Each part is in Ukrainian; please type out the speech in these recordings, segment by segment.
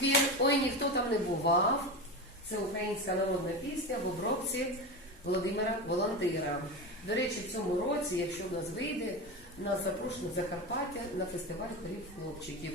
твір Ой ніхто там не бував. Це українська народна пісня в обробці Володимира Волонтира. До речі, в цьому році, якщо в нас вийде, нас запрошено Закарпаття на фестиваль хорів хлопчиків.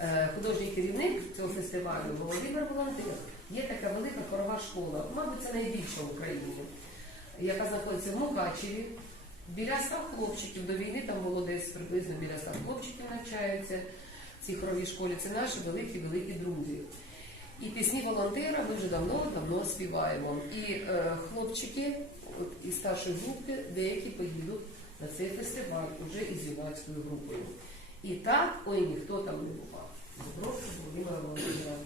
Е, Художній керівник цього фестивалю Володимир Волонтир. Є така велика хорова школа, мабуть, це найбільша в Україні, яка знаходиться в Мукачеві. Біля ста хлопчиків до війни там було десь приблизно біля ста хлопчиків навчаються хоровій школі. Це наші великі великі друзі. І пісні волонтера ми вже давно-давно співаємо. І е, хлопчики от, із старшої групи деякі поїдуть на цей фестиваль уже із юнацькою групою. І так, ой, ніхто там не бував. Добро, Володимира Володимира.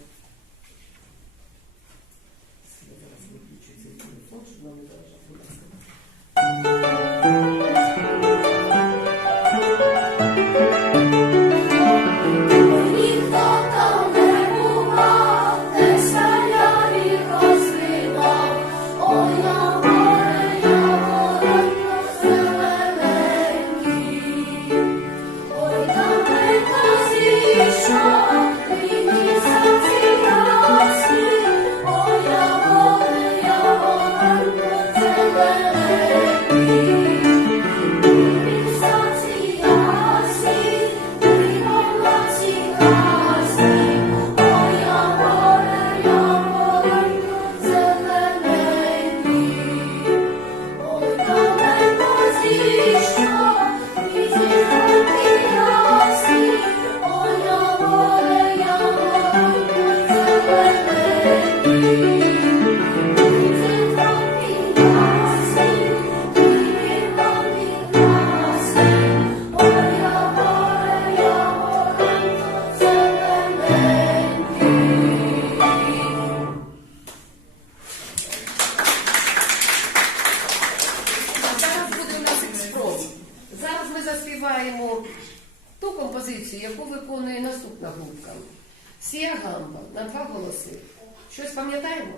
Щось пам'ятаємо?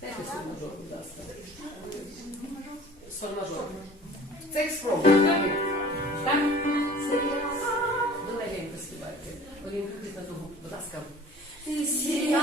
Дайте сольмажор, будь ласка. Сольмажор. Це експром. Так? Ви легенько співайте. Орієнтуйтесь на ту групу, будь ласка. Сія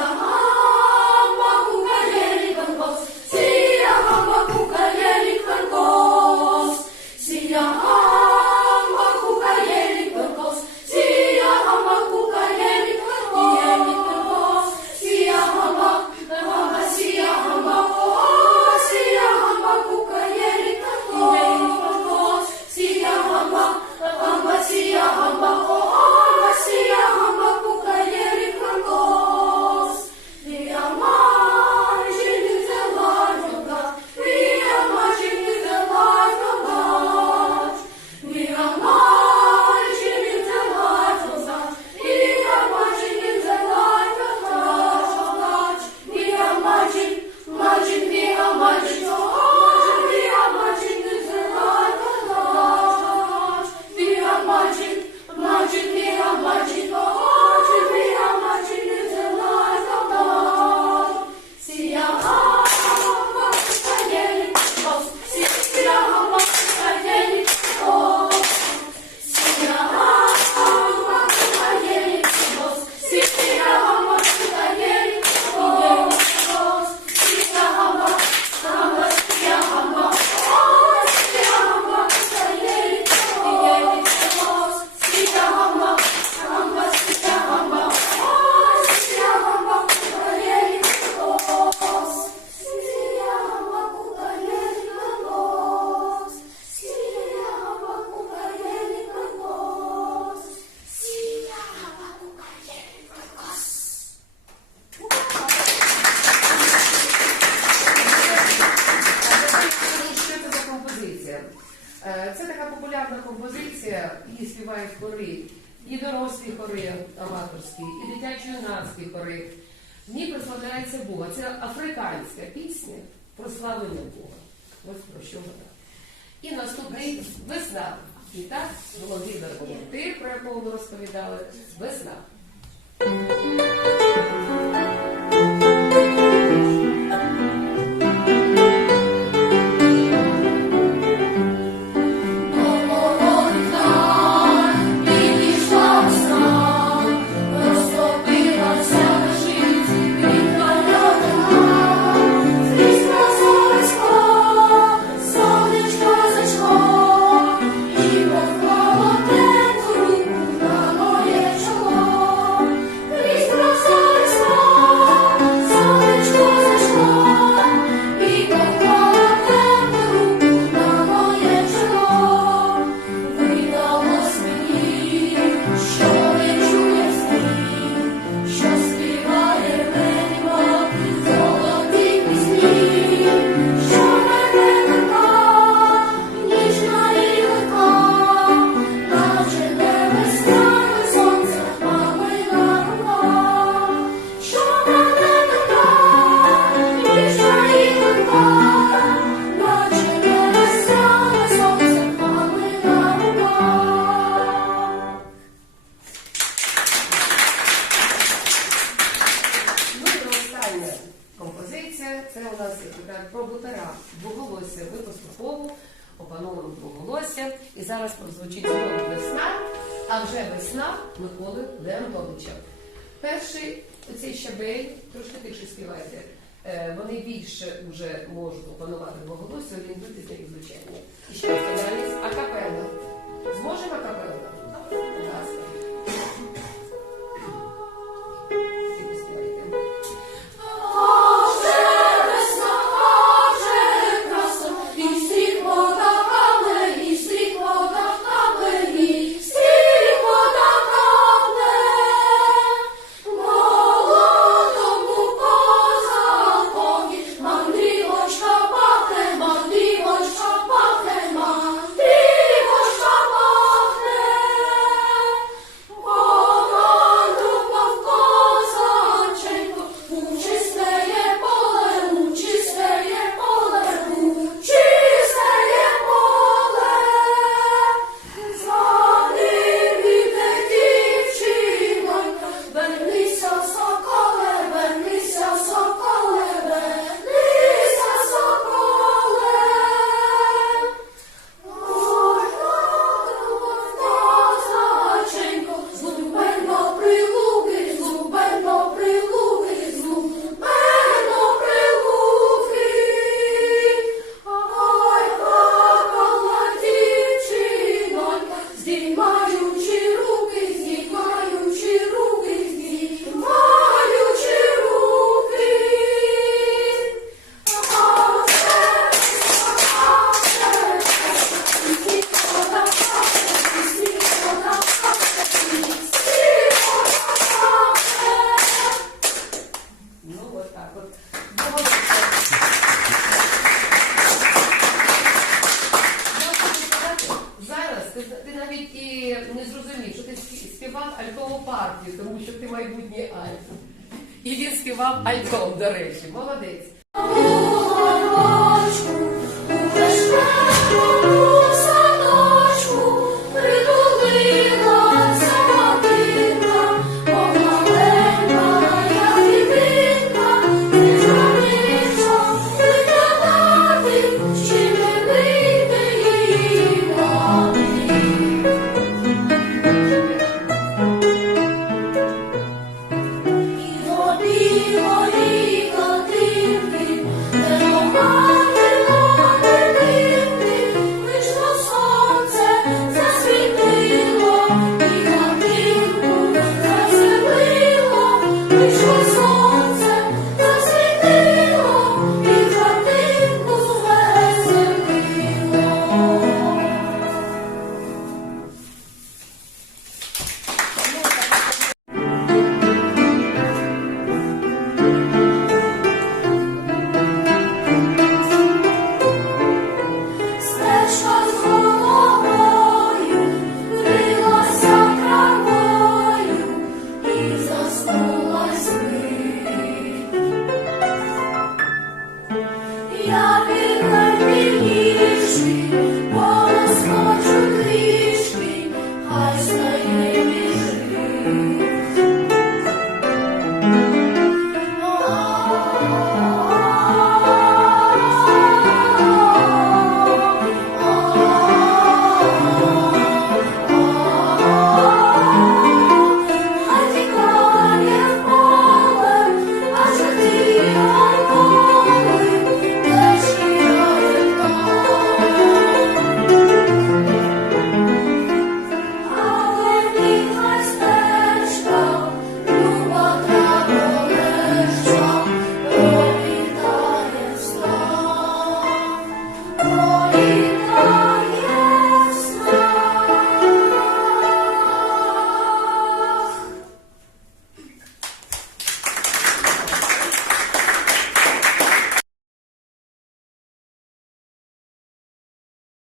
Це африканська пісня про славлення Бога. Ось про що вона. І наступний весна. І так, Володимир Волонтир, про якого ми розповідали, весна. про двоголосся. Ви поступово опановано двоголосся. І зараз прозвучить знову весна, а вже весна Миколи Леонтовича. Перший цей щабель, трошки тихше співайте. Е, вони більше вже можуть опанувати двоголосся, орієнтуйтесь на їх звичайно. І ще раз аналіз акапелла. Зможемо акапелла? Будь ласка. співав Альком, до речі, молодець. was real.